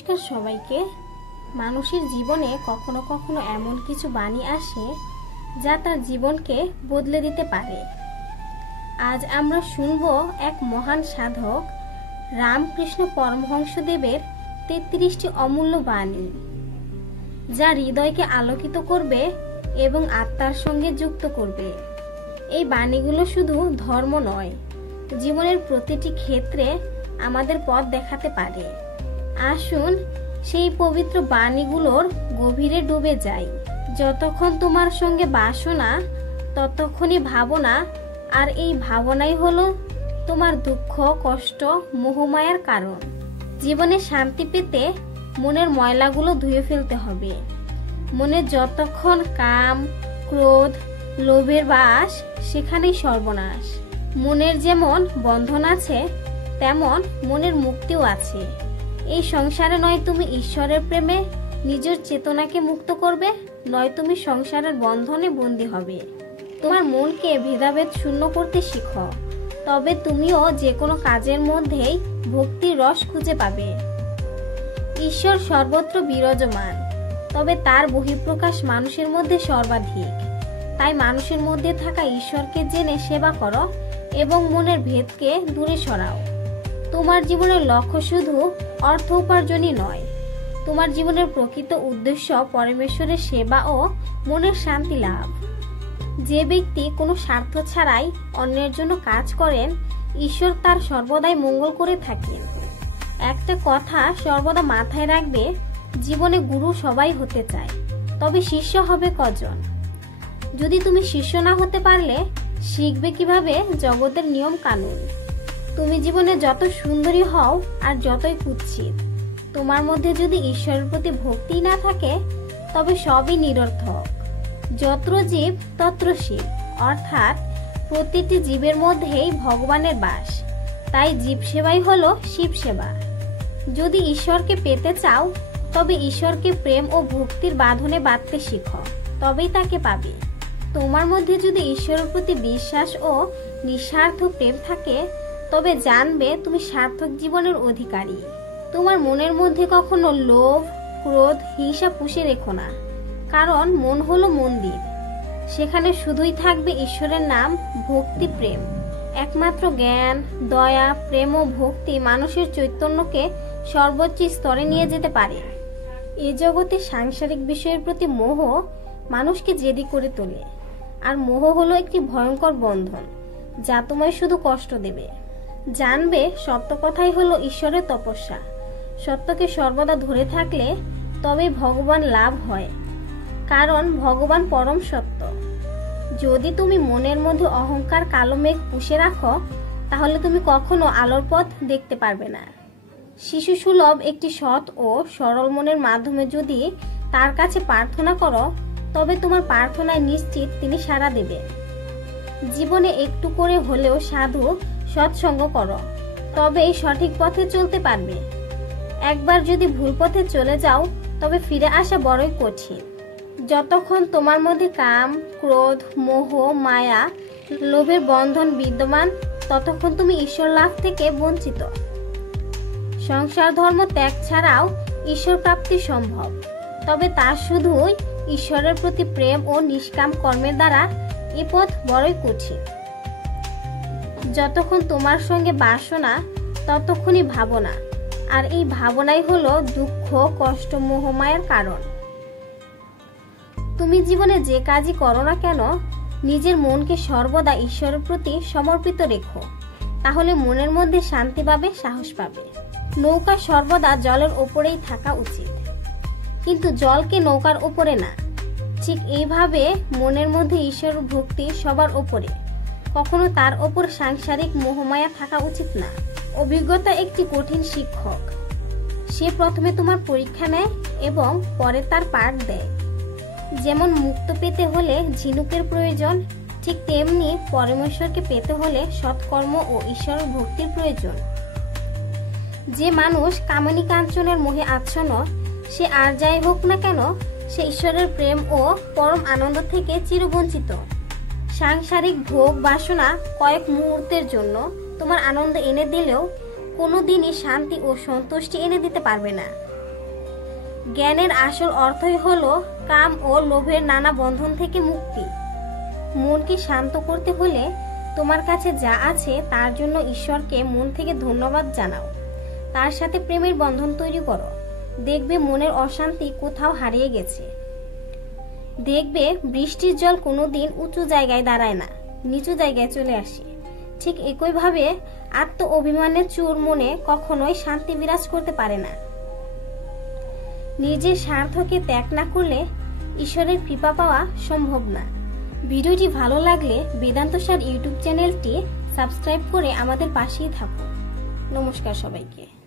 নমস্কার সবাইকে। মানুষের জীবনে কখনো কখনো এমন কিছু বাণী আসে যা তার জীবনকে বদলে দিতে পারে। আজ আমরা শুনব এক মহান সাধক রামকৃষ্ণ পরমহংসদেবের ৩৩টি অমূল্য বাণী, যা হৃদয়কে আলোকিত করবে এবং আত্মার সঙ্গে যুক্ত করবে। এই বাণীগুলো শুধু ধর্ম নয়, জীবনের প্রতিটি ক্ষেত্রে আমাদের পথ দেখাতে পারে। আসুন সেই পবিত্র বাণীগুলোর গভীরে ডুবে যাই। যতক্ষণ তোমার সঙ্গে বাসনা, ততক্ষণই ভাবনা, আর এই ভাবনাই হলো তোমার দুঃখ, কষ্ট, মোহমায়ার কারণ। জীবনে শান্তি পেতে মনের ময়লাগুলো ধুয়ে ফেলতে হবে। মনে যতক্ষণ কাম, ক্রোধ, লোভের বাস, সেখানেই সর্বনাশ। মনের যেমন বন্ধন আছে, তেমন মনের মুক্তিও আছে। এই সংসারে নয় তুমি ঈশ্বরের প্রেমে নিজের চেতনাকে মুক্ত করবে, নয় তুমি সংসারের বন্ধনে বন্দী হবে। তোমার মনকে ভেদাভেদ শূন্য করতে শিখো, তবে তুমিও যে কোনো কাজের মধ্যেই ভক্তির রস খুঁজে পাবে। ঈশ্বর সর্বত্র বিরাজমান, তবে তার বহিঃপ্রকাশ মানুষের মধ্যে সর্বাধিক। তাই মানুষের মধ্যে থাকা ঈশ্বরকে জেনে সেবা করো এবং মনের ভেদকে দূরে সরাও। তোমার জীবনের লক্ষ্য শুধু অর্থ উপার্জনই নয়, তোমার জীবনের প্রকৃত উদ্দেশ্য পরমেশ্বরের সেবা ও মনের শান্তি লাভ। যে ব্যক্তি কোনো স্বার্থ ছাড়াই অন্যের জন্য কাজ করেন, ঈশ্বর তার সর্বদাই মঙ্গল করে থাকেন। একটা কথা সর্বদা মাথায় রাখবে, জীবনে গুরু সবাই হতে চায়, তবে শিষ্য হবে কজন? যদি তুমি শিষ্য না হতে পারলে শিখবে কিভাবে জগতের নিয়ম কানুন? তুমি জীবনে যত সুন্দরী হও আর যতই কুৎসিত, তোমার মধ্যে যদি ঈশ্বরের প্রতি ভক্তি না থাকে, তবে সবই নিরর্থক। যত্র জীব তত্র শিব, অর্থাৎ প্রতিটি জীবের মধ্যেই ভগবানের বাস। তাই জীব সেবাই হলো শিব সেবা। যদি ঈশ্বরকে পেতে চাও, তবে ঈশ্বরকে প্রেম ও ভক্তির বাঁধনে বাঁধতে শিখো, তবেই তাকে পাবে। তোমার মধ্যে যদি ঈশ্বরের প্রতি বিশ্বাস ও নিঃস্বার্থ প্রেম থাকে, তবে জানবে তুমি সার্থক জীবনের অধিকারী। তোমার মনের মধ্যে কখনো লোভ, ক্রোধ, হিংসা পুষে রেখো না, কারণ মন হলো মন্দির। সেখানে শুধুই থাকবে ঈশ্বরের নাম, ভক্তি, প্রেম। একমাত্র জ্ঞান, দয়া, প্রেম ও ভক্তি মানুষের চৈতন্যকে সর্বোচ্চ স্তরে নিয়ে যেতে পারে। এ জগতে সাংসারিক বিষয়ের প্রতি মোহ মানুষকে জেদি করে তোলে, আর মোহ হলো একটি ভয়ঙ্কর বন্ধন, যা তোমায় শুধু কষ্ট দেবে। জানবে সত্য কথাই হলো ঈশ্বরের তপস্যা। সত্যকে সর্বদা ধরে থাকলে তবে ভগবান লাভ হয়, কারণ ভগবান পরম সত্য। যদি তুমি মনের মধ্যে অহংকার, কালো মেঘ পুষে রাখো, তাহলে তুমি কখনো আলোর পথ দেখতে পারবে না। শিশু সুলভ একটি সৎ ও সরল মনের মাধ্যমে যদি তার কাছে প্রার্থনা করো, তবে তোমার প্রার্থনায় নিশ্চিত তিনি সাড়া দেবেন। জীবনে একটু করে হলেও সাধু সৎসঙ্গ করো, তবেই সঠিক পথে চলতে পারবে। একবার যদি ভুল পথে চলে যাও, তবে ফিরে আসা বড়ই কঠিন। যতক্ষণ তোমার মধ্যে কাম, ক্রোধ, মোহ, মায়া, লোভের বন্ধন বিদ্যমান, ততক্ষণ তুমি ঈশ্বর লাভ থেকে বঞ্চিত। সংসার ধর্ম ত্যাগ ছাড়াও ঈশ্বর প্রাপ্তি সম্ভব, তবে তা শুধুই ঈশ্বরের প্রতি প্রেম ও নিষ্কাম কর্মের দ্বারা। এ পথ বড়ই কঠিন। যতক্ষণ তোমার সঙ্গে বাসনা, ততক্ষণই ভাবনা, আর এই ভাবনাই হলো দুঃখ, কষ্ট, মোহমায়ার কারণ। তুমি জীবনে যে কাজই করো না কেন, নিজের মনকে সর্বদা ঈশ্বরের প্রতি সমর্পিত রেখো, তাহলে মনের মধ্যে শান্তি পাবে, সাহস পাবে। নৌকা সর্বদা জলের ওপরেই থাকা উচিত, কিন্তু জলকে নৌকার ওপরে না। ঠিক এইভাবে মনের মধ্যে ঈশ্বর ভক্তি সবার ওপরে, কখনো তার ওপর সাংসারিক মোহমায়া থাকা উচিত না। অভিজ্ঞতা একটি কঠিন শিক্ষক। সে প্রথমে তোমার পরীক্ষা নেয় এবং পরে তার পাঠ দেয়। যেমন মুক্ত পেতে হলে ঝিনুকের প্রয়োজন, ঠিক তেমনি পরমেশ্বরকে পেতে হলে সৎকর্ম ও ঈশ্বর ভক্তির প্রয়োজন। যে মানুষ কামিনী কাঞ্চনের মোহে আচ্ছন্ন, সে আর যাই হোক না কেন, সে ঈশ্বরের প্রেম ও পরম আনন্দ থেকে চিরবঞ্চিত। সাংসারিক ভোগ বাসনা কয়েক মুহূর্তের জন্য তোমার আনন্দ এনে দিলেও কোনোদিনই শান্তি ও সন্তুষ্টি এনে দিতে পারবে না। জ্ঞানের আসল অর্থই হলো কাম ও লোভের নানা বন্ধন থেকে মুক্তি। মনকে শান্ত করতে হলে তোমার কাছে যা আছে তার জন্য ঈশ্বরকে মন থেকে ধন্যবাদ জানাও। তার সাথে প্রেমের বন্ধন তৈরি করো। দেখবে মনের অশান্তি কোথাও হারিয়ে গেছে। দেখবে বৃষ্টির জল কোনোদিন উঁচু জায়গায় দাঁড়ায় না, নিচু জায়গায় চলে আসে। ঠিক একইভাবে আত্ম অভিমানের চোর মনে কখনোই শান্তি বিরাজ করতে পারে না। নিজের স্বার্থকে ত্যাগ না করলে ঈশ্বরের কৃপা পাওয়া সম্ভব না। ভিডিওটি ভালো লাগলে বেদান্ত সার ইউটিউব চ্যানেলটি সাবস্ক্রাইব করে আমাদের পাশেই থাকুন। নমস্কার সবাইকে।